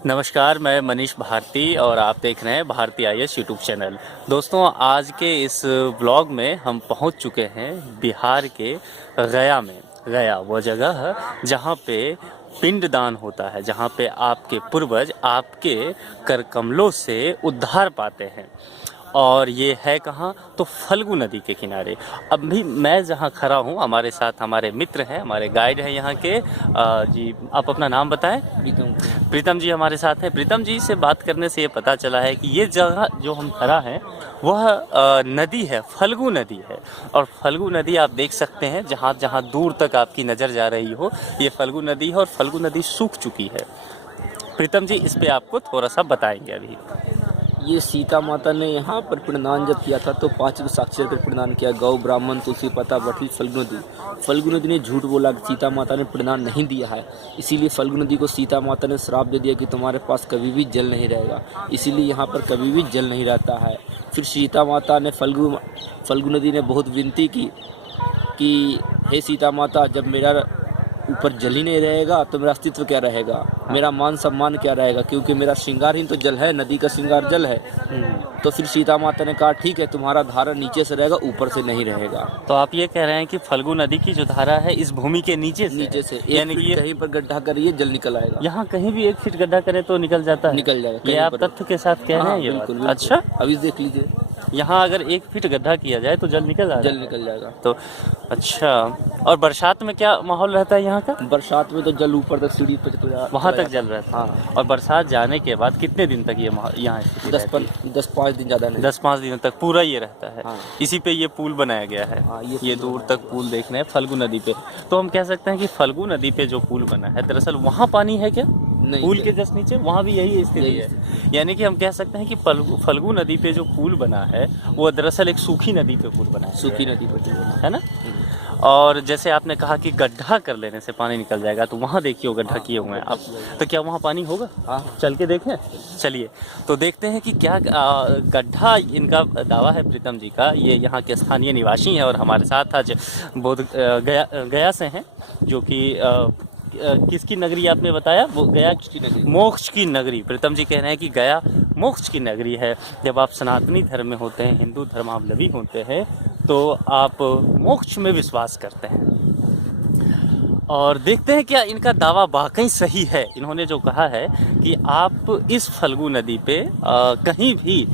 नमस्कार, मैं मनीष भारती और आप देख रहे हैं भारती आईएएस यूट्यूब चैनल। दोस्तों, आज के इस व्लॉग में हम पहुंच चुके हैं बिहार के गया में। गया वो जगह है जहां पे पिंडदान होता है, जहां पे आपके पूर्वज आपके कर कमलों से उद्धार पाते हैं। और ये है कहाँ? तो फल्गु नदी के किनारे। अभी मैं जहाँ खड़ा हूँ, हमारे साथ हमारे मित्र हैं, हमारे गाइड हैं यहाँ के। जी, आप अपना नाम बताएं। प्रीतम जी हमारे साथ हैं। प्रीतम जी से बात करने से ये पता चला है कि ये जगह जो हम खड़ा हैं वह नदी है, फल्गु नदी है। और फल्गु नदी आप देख सकते हैं, जहाँ जहाँ दूर तक आपकी नज़र जा रही हो, ये फल्गु नदी है। और फल्गु नदी सूख चुकी है। प्रीतम जी इस पे आपको थोड़ा सा बताएंगे अभी। ये सीता माता ने यहाँ पर पिंडदान जब किया था तो 5 साक्षी रखकर पिंडदान किया। गौ, ब्राह्मण, तुलसी पता, बटली, फल्गु नदी। फल्गु नदी ने झूठ बोला कि सीता माता ने पिंडदान नहीं दिया है, इसीलिए फल्गु नदी को सीता माता ने श्राप दे दिया कि तुम्हारे पास कभी भी जल नहीं रहेगा, इसीलिए यहाँ पर कभी भी जल नहीं रहता है। फिर सीता माता ने फल्गु नदी ने बहुत विनती की कि हे सीता माता, जब मेरा ऊपर जल ही नहीं रहेगा तो मेरा अस्तित्व क्या रहेगा, मेरा मान सम्मान क्या रहेगा, क्योंकि मेरा श्रृंगार ही तो जल है, नदी का श्रृंगार जल है। तो फिर सीता माता ने कहा ठीक है, तुम्हारा धारा नीचे से रहेगा, ऊपर से नहीं रहेगा। तो आप ये कह रहे हैं कि फल्गु नदी की जो धारा है इस भूमि के नीचे से यानी कि कहीं पर गड्ढा करिए जल निकल आएगा। यहाँ कहीं भी 1 फीट गड्ढा करें तो निकल जाता है, निकल जाएगा। ये आप तथ्य के साथ कह रहे हैं ये बिल्कुल, बात? अच्छा, अभी देख लीजिए, यहाँ अगर 1 फीट गड्ढा किया जाए तो जल निकल जाएगा। जल निकल जाएगा। तो अच्छा, और बरसात में क्या माहौल रहता है यहाँ का? बरसात में तो जल ऊपर तक सीढ़ी पर वहाँ तक जल रहता है। हाँ। और बरसात जाने के बाद कितने दिन तक ये यहाँ स्थिति रहती है? 10-5 दिन ज़्यादा नहीं, 10-5 दिन तक पूरा ये रहता है। हाँ। इसी पे ये पुल बनाया गया है। हाँ, ये दूर तक पुल देखने हैं फल्गु नदी पे। तो हम कह सकते हैं कि फल्गु नदी पे जो पुल बना है, दरअसल वहाँ पानी है क्या? पुल के जस्ट नीचे वहाँ भी यही स्थिति है। यानी कि हम कह सकते हैं कि फल्गु नदी पे जो पुल बना है वो दरअसल एक सूखी नदी पे पुल बना है। सूखी नदी पे है ना? और जैसे आपने कहा कि गड्ढा कर लेने से पानी निकल जाएगा, तो वहाँ देखिए वो गड्ढा किए हुए हैं आप, तो क्या वहाँ पानी होगा? हाँ, चल के देखें। चलिए तो देखते हैं कि क्या गड्ढा इनका दावा है प्रीतम जी का। ये यहाँ के स्थानीय निवासी हैं और हमारे साथ आज बोध गया से हैं, जो कि किसकी नगरी आपने बताया? वो गया की नगरी, मोक्ष की नगरी। प्रीतम जी कह रहे हैं कि गया मोक्ष की नगरी है। जब आप सनातनी धर्म में होते हैं, हिंदू धर्मावलंबी होते हैं, तो आप मोक्ष में विश्वास करते हैं। और देखते हैं क्या इनका दावा वाकई सही है। इन्होंने जो कहा है कि आप इस फल्गु नदी पे कहीं भी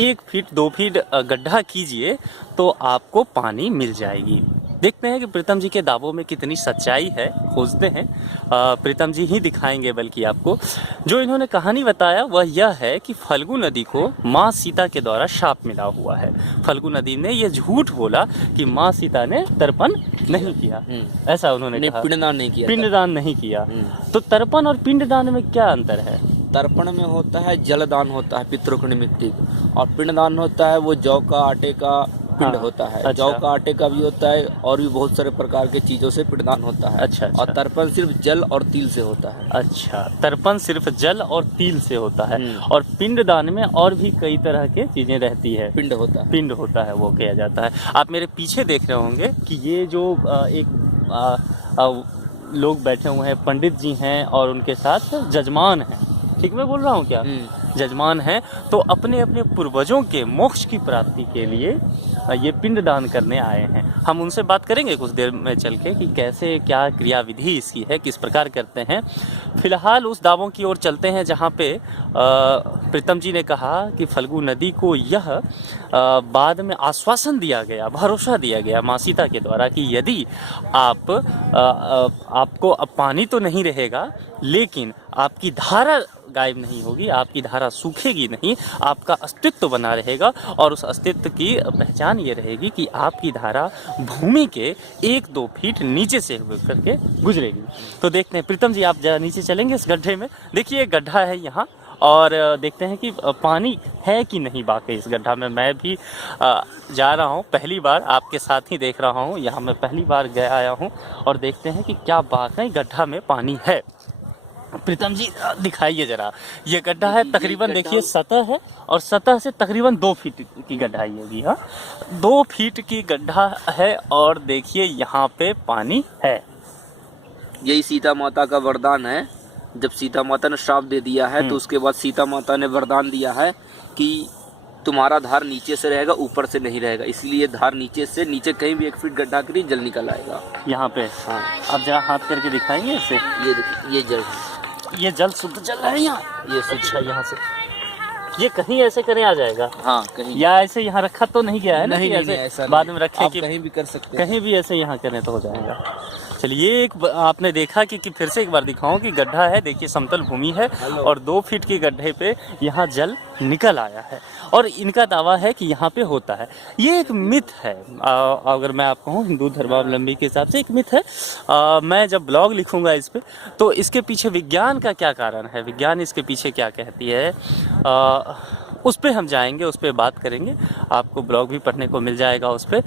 1 फीट 2 फीट गड्ढा कीजिए तो आपको पानी मिल जाएगी। देखते हैं कि प्रीतम जी के दावों में कितनी सच्चाई है, खोजते हैं। प्रीतम जी ही दिखाएंगे बल्कि आपको। जो इन्होंने कहानी बताया वह यह है कि फल्गु नदी को माँ सीता के द्वारा शाप मिला हुआ है। फल्गु नदी ने यह झूठ बोला कि माँ सीता ने तर्पण नहीं किया, ऐसा उन्होंने कहा। पिंडदान नहीं किया, पिंडदान नहीं किया। तो तर्पण और पिंडदान में क्या अंतर है? तर्पण में होता है जलदान होता है पितरों की मिट्टी, और पिंडदान होता है वो जौ का आटे का पिंड होता है। अच्छा। जौ का आटे का भी होता है और भी बहुत सारे प्रकार के चीजों से पिंडदान होता है। अच्छा। और तर्पण सिर्फ जल और तिल से होता है। अच्छा, तर्पण सिर्फ जल और तिल से होता है। और पिंडदान में और भी कई तरह के चीजें रहती है। पिंड होता है, वो किया जाता है। आप मेरे पीछे देख रहे होंगे कि ये जो लोग बैठे हुए हैं, पंडित जी हैं और उनके साथ जजमान हैं। ठीक मैं बोल रहा हूँ क्या? जजमान हैं, तो अपने अपने पूर्वजों के मोक्ष की प्राप्ति के लिए ये पिंडदान करने आए हैं। हम उनसे बात करेंगे कुछ देर में चल के कि कैसे क्या क्रियाविधि इसकी है, किस प्रकार करते हैं। फिलहाल उस दावों की ओर चलते हैं जहाँ पे प्रीतम जी ने कहा कि फल्गु नदी को यह बाद में आश्वासन दिया गया, भरोसा दिया गया माँ सीता के द्वारा कि यदि आपको अब पानी तो नहीं रहेगा, लेकिन आपकी धारा गायब नहीं होगी, आपकी धारा सूखेगी नहीं, आपका अस्तित्व बना रहेगा। और उस अस्तित्व की पहचान ये रहेगी कि आपकी धारा भूमि के 1-2 फीट नीचे से होकर के गुजरेगी। तो देखते हैं प्रीतम जी, आप जरा नीचे चलेंगे इस गड्ढे में। देखिए गड्ढा है यहाँ, और देखते हैं कि पानी है कि नहीं वाकई इस गड्ढा में। मैं भी जा रहा हूँ, पहली बार आपके साथ ही देख रहा हूँ, यहाँ मैं पहली बार गया आया हूँ। और देखते हैं कि क्या वाकई गड्ढा में पानी है। प्रीतम जी दिखाइए जरा, ये गड्ढा है तकरीबन, देखिए सतह है और सतह से तकरीबन 2 फीट की गड्ढाई होगी। हाँ, 2 फीट की गड्ढा है और देखिए यहाँ पे पानी है। यही सीता माता का वरदान है जब सीता माता ने श्राप दे दिया है तो उसके बाद सीता माता ने वरदान दिया है कि तुम्हारा धार नीचे से रहेगा, ऊपर से नहीं रहेगा, इसलिए धार नीचे से नीचे कहीं भी 1 फीट गड्ढा करिए जल निकल आएगा। यहाँ पे हाँ, आप जरा हाथ करके दिखाएंगे इसे। ये देखिए, ये जल है, ये जल शुद्ध जल रहा है यहाँ। ये अच्छा, यहाँ से ये कहीं ऐसे करें आ जाएगा। हाँ, कहीं या ऐसे यहाँ रखा तो नहीं गया है ना, नहीं, कि नहीं, ऐसे नहीं, ऐसा बाद नहीं। में रखे आप कि कहीं भी कर सकते हैं। कहीं भी ऐसे यहाँ करें तो हो जाएगा। चलिए, ये एक आपने देखा कि फिर से एक बार दिखाऊं कि गड्ढा है, देखिए समतल भूमि है और 2 फीट के गड्ढे पे यहाँ जल निकल आया है और इनका दावा है कि यहाँ पे होता है। ये एक मिथ है, अगर मैं आपको कहूँ हिंदू धर्मावलंबी के हिसाब से एक मिथ है। मैं जब ब्लॉग लिखूँगा इस पे तो इसके पीछे विज्ञान का क्या कारण है, विज्ञान इसके पीछे क्या कहती है, उस पर हम जाएंगे, उस पर बात करेंगे। आपको ब्लॉग भी पढ़ने को मिल जाएगा उस पर।